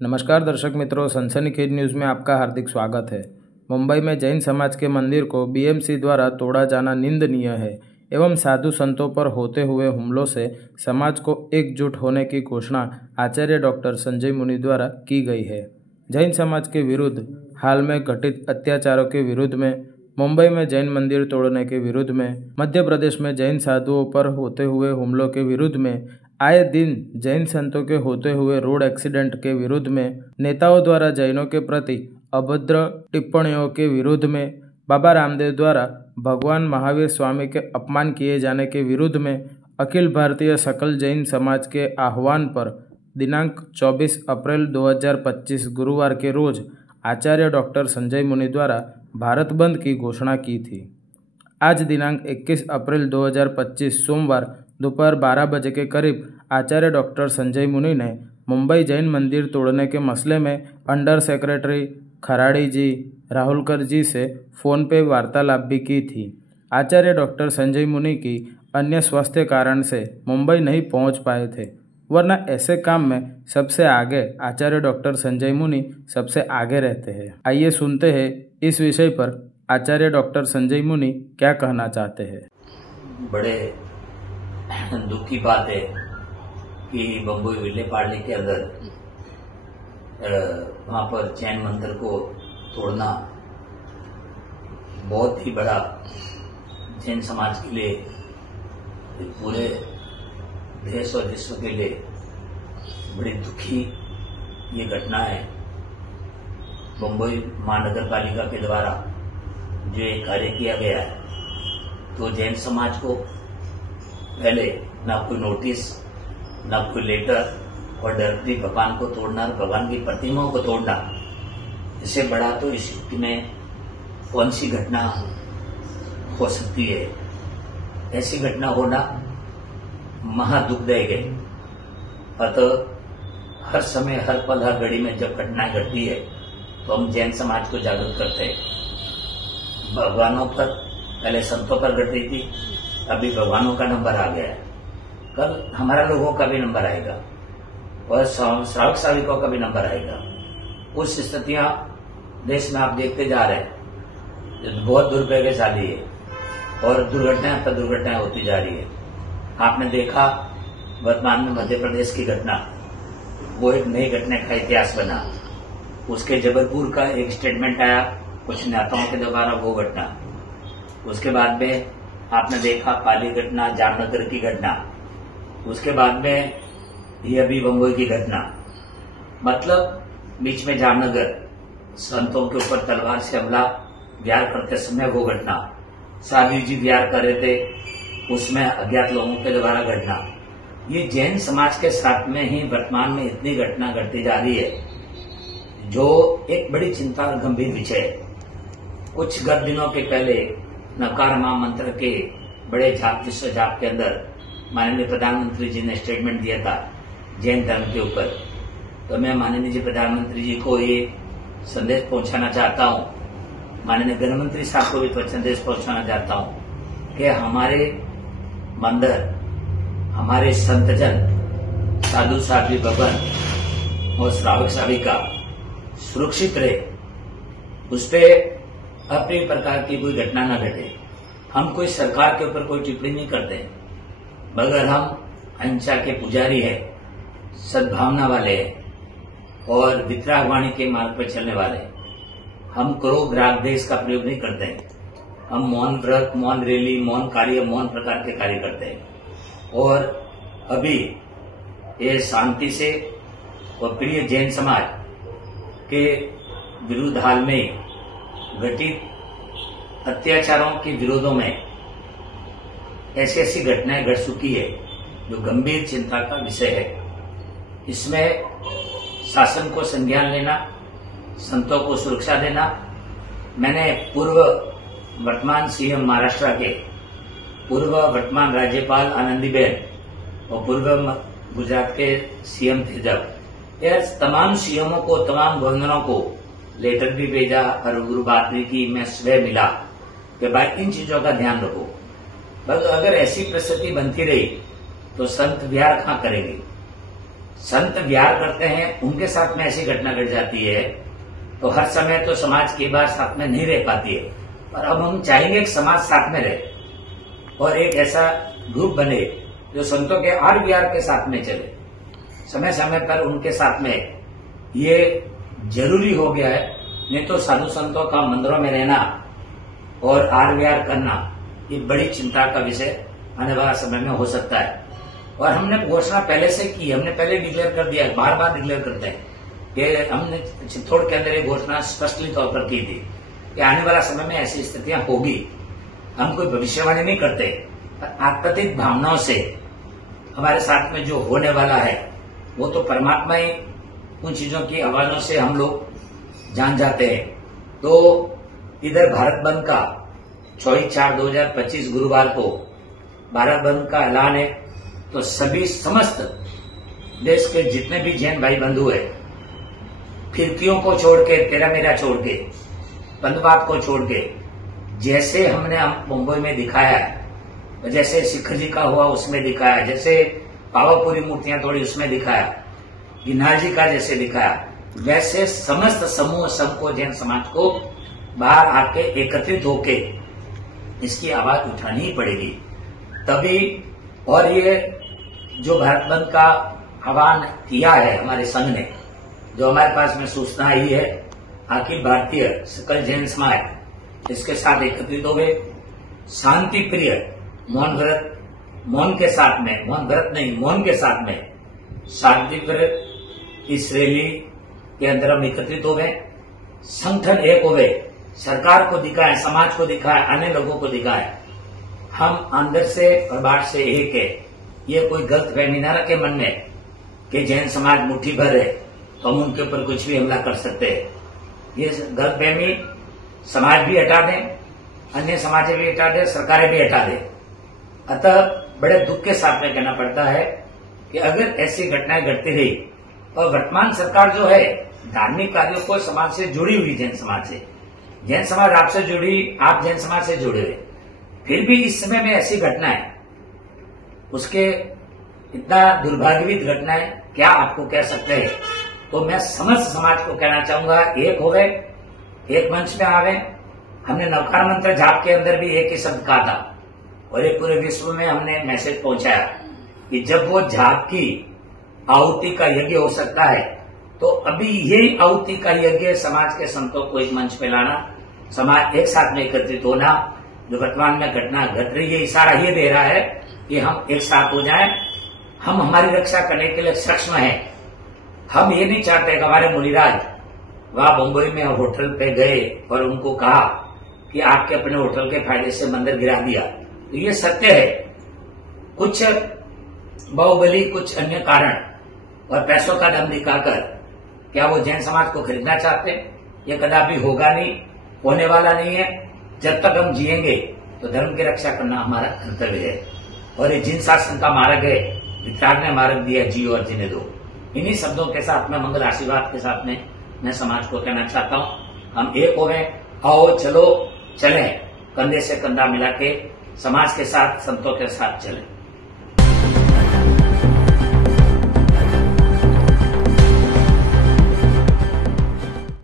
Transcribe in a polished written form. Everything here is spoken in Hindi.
नमस्कार दर्शक मित्रों, सनसनीखेज न्यूज़ में आपका हार्दिक स्वागत है। मुंबई में जैन समाज के मंदिर को बीएमसी द्वारा तोड़ा जाना निंदनीय है एवं साधु संतों पर होते हुए हमलों से समाज को एकजुट होने की घोषणा आचार्य डॉक्टर संजय मुनि द्वारा की गई है। जैन समाज के विरुद्ध हाल में घटित अत्याचारों के विरुद्ध में, मुंबई में जैन मंदिर तोड़ने के विरुद्ध में, मध्य प्रदेश में जैन साधुओं पर होते हुए हमलों के विरुद्ध में, आए दिन जैन संतों के होते हुए रोड एक्सीडेंट के विरुद्ध में, नेताओं द्वारा जैनों के प्रति अभद्र टिप्पणियों के विरुद्ध में, बाबा रामदेव द्वारा भगवान महावीर स्वामी के अपमान किए जाने के विरुद्ध में, अखिल भारतीय सकल जैन समाज के आह्वान पर दिनांक 24 अप्रैल 2025 गुरुवार के रोज आचार्य डॉक्टर संजय मुनि द्वारा भारत बंद की घोषणा की थी। आज दिनांक 21 अप्रैल 2025 सोमवार दोपहर 12 बजे के करीब आचार्य डॉक्टर संजय मुनि ने मुंबई जैन मंदिर तोड़ने के मसले में अंडर सेक्रेटरी खराड़ी जी राहुलकर जी से फ़ोन पे वार्तालाप भी की थी। आचार्य डॉक्टर संजय मुनि की अन्य स्वास्थ्य कारण से मुंबई नहीं पहुंच पाए थे, वरना ऐसे काम में सबसे आगे आचार्य डॉक्टर संजय मुनि सबसे आगे रहते हैं। आइए सुनते हैं इस विषय पर आचार्य डॉक्टर संजय मुनि क्या कहना चाहते हैं। बड़े दुख की बात है कि बम्बई विलेपार्ले के अंदर वहां पर जैन मंदिर को तोड़ना बहुत ही बड़ा जैन समाज के लिए, पूरे देश और विश्व के लिए बड़ी दुखी ये घटना है। बम्बई महानगर पालिका के द्वारा जो ये कार्य किया गया है, तो जैन समाज को पहले ना कोई नोटिस, ना कोई लेटर, और डायरेक्टली भगवान को तोड़ना, भगवान की प्रतिमाओं को तोड़ना, इससे बड़ा तो इस युग में कौन सी घटना हो सकती है। ऐसी घटना होना महादुखदायक है। अतः हर समय, हर पल, हर घड़ी में जब घटनाएं घटती है तो हम जैन समाज को जागरूक करते हैं। भगवानों पर, पहले संतों पर घट रही थी, अभी भगवानों का नंबर आ गया है, कल हमारा लोगों का भी नंबर आएगा और श्रावक साविकों का भी नंबर आएगा। कुछ स्थितियां देश में आप देखते जा रहे हैं, बहुत दुर्भाग्यशाली है और दुर्घटनाएं पर दुर्घटनाएं होती जा रही है। आपने देखा वर्तमान में मध्य प्रदेश की घटना, वो एक नई घटना का इतिहास बना। उसके जबलपुर का एक स्टेटमेंट आया कुछ नेताओं के द्वारा, वो घटना। उसके बाद में आपने देखा पाली घटना, जामनगर की घटना, उसके बाद में ये अभी बम्बई की घटना। मतलब बीच में जामनगर, संतों के ऊपर तलवार से हमला, विहार करते समय वो घटना, साधु जी विहार कर रहे थे, उसमें अज्ञात लोगों के द्वारा घटना। ये जैन समाज के साथ में ही वर्तमान में इतनी घटना घटती जा रही है, जो एक बड़ी चिंता और गंभीर विषय है। कुछ गत दिनों के पहले नवकार महामंत्र के बड़े जाप, विश्व जाप के अंदर माननीय प्रधानमंत्री जी ने स्टेटमेंट दिया था जैन धर्म के ऊपर। तो मैं माननीय जी प्रधानमंत्री जी को ये संदेश पहुंचाना चाहता हूं, माननीय गृह मंत्री साहब को भी तो संदेश पहुंचाना चाहता हूं कि हमारे मंदिर, हमारे संतजन, साधु साध्वी भगवान और श्रावक साविका सुरक्षित रहे, उस पर अपनी प्रकार की कोई घटना न घटे। हम कोई सरकार के ऊपर कोई टिप्पणी नहीं करते, मगर हम अहिंसा के पुजारी हैं, सद्भावना वाले हैं और वितरागवाणी के मार्ग पर चलने वाले हैं। हम क्रोध, राग, द्वेष का प्रयोग नहीं करते हैं। हम मौन व्रत, मौन रैली, मौन कार्य, मौन प्रकार के कार्य करते हैं। और अभी ये शांति से और प्रिय जैन समाज के विरुद्ध हाल में घटित अत्याचारों के विरोधों में ऐसी ऐसी घटनाएं घट चुकी है जो गंभीर चिंता का विषय है। इसमें शासन को संज्ञान लेना, संतों को सुरक्षा देना। मैंने पूर्व वर्तमान सीएम महाराष्ट्र के, पूर्व वर्तमान राज्यपाल आनंदीबेन और पूर्व गुजरात के सीएम थे जब, यह तमाम सीएमओं को, तमाम गवर्नरों को लेटर भी भेजा और गुरु बात भी की। मैं स्वयं मिला कि भाई इन चीजों का ध्यान रखो। बस अगर ऐसी परिस्थिति बनती रही तो संत विहार कहां करेंगे, संत विहार करते हैं, उनके साथ में ऐसी घटना घट जाती है, तो हर समय तो समाज की बात साथ में नहीं रह पाती है। और अब हम चाहेंगे कि समाज साथ में रहे और एक ऐसा ग्रुप बने जो संतों के आर विहार के साथ में चले। समय समय पर उनके साथ में ये जरूरी हो गया है, नहीं तो साधु संतों का मंदिरों में रहना और आर विहार करना ये बड़ी चिंता का विषय आने वाला समय में हो सकता है। और हमने घोषणा पहले से की, हमने पहले डिक्लेयर कर दिया, बार बार डिक्लेयर करते हैं कि हमने चित्तौड़ के अंदर ये घोषणा स्पष्टली तौर पर की थी कि आने वाला समय में ऐसी स्थितियां होगी। हम कोई भविष्यवाणी नहीं करते, पर आत्मतिक भावनाओं से हमारे साथ में जो होने वाला है वो तो परमात्मा ही उन चीजों की आवाजों से हम लोग जान जाते हैं। तो इधर भारत बंद का 24/4/2025 गुरुवार को भारत बंद का ऐलान है, तो सभी समस्त देश के जितने भी जैन भाई बंधु है, फिरकियों को छोड़ के, तेरा मेरा छोड़ के, बंधुवाद को छोड़ के, जैसे हमने मुंबई में दिखाया है, जैसे शिखर जी का हुआ उसमें दिखाया, जैसे पावापुरी मूर्तियां तोड़ी उसमें दिखाया, गिरनार जी का जैसे दिखाया, वैसे समस्त समूह सबको जैन समाज को बाहर आके एकत्रित होके इसकी आवाज उठानी ही पड़ेगी तभी। और ये जो भारत बंद का आह्वान किया है हमारे संघ ने, जो हमारे पास में सूचना आई है, अखिल भारतीय सकल जैन समाज इसके साथ एकत्रित हो गए। शांति प्रिय मौन व्रत, मौन के साथ में, मौन व्रत नहीं, मौन के साथ में शांति प्रिय इस रैली के अंदर हम एकत्रित हो गए। संगठन एक हो गए, सरकार को दिखाए, समाज को दिखाए, अन्य लोगों को दिखाए हम अंदर से और बाहर से एक है। ये कोई गलत फहमी न रखे मन में कि जैन समाज मुट्ठी भर है तो हम उनके ऊपर कुछ भी हमला कर सकते हैं। ये गलत फहमी समाज भी हटा दें, अन्य समाजें भी हटा दें, सरकारें भी हटा दें। अतः बड़े दुख के साथ में कहना पड़ता है कि अगर ऐसी घटनाएं घटती रही और वर्तमान सरकार जो है धार्मिक कार्यों को समाज से जुड़ी हुई, जैन समाज से, जैन समाज आपसे जुड़ी, आप जैन समाज से जुड़े हुए, फिर भी इस समय में ऐसी घटनाएं, उसके इतना दुर्भाग्यवित घटनाएं क्या आपको कह सकते हैं। तो मैं समस्त समाज को कहना चाहूंगा, एक हो गए, एक मंच में आवे। हमने नवकार मंत्र जाप के अंदर भी एक ही शब्द कहा था और ये पूरे विश्व में हमने मैसेज पहुंचाया कि जब वो जाप की आहुति का यज्ञ हो सकता है तो अभी यही आहुति का यज्ञ समाज के संतों को एक मंच पे लाना, समाज एक साथ में एकत्रित होना। जो वर्तमान में घटना घट रही है, इशारा ये दे रहा है कि हम एक साथ हो जाएं, हम हमारी रक्षा करने के लिए सक्षम हैं। हम ये नहीं चाहते कि हमारे मुनिराज वहां मुंबई में होटल पे गए और उनको कहा कि आपके अपने होटल के फायदे से मंदिर गिरा दिया। तो ये सत्य है, कुछ बाहुबली, कुछ अन्य कारण और पैसों का दम दिखाकर क्या वो जैन समाज को खरीदना चाहते? ये कदापि होगा नहीं, होने वाला नहीं है। जब तक हम जिएंगे तो धर्म की रक्षा करना हमारा कर्तव्य है। और ये जिन शासन का मार्ग है, वितराग ने मार्ग दिया, जियो और जीने दो। इन्हीं शब्दों के साथ में, मंगल आशीर्वाद के साथ में मैं समाज को कहना चाहता हूं, हम एक हो गए, आओ चलो चलें, कंधे से कंधा मिला के समाज के साथ, संतों के साथ चलें।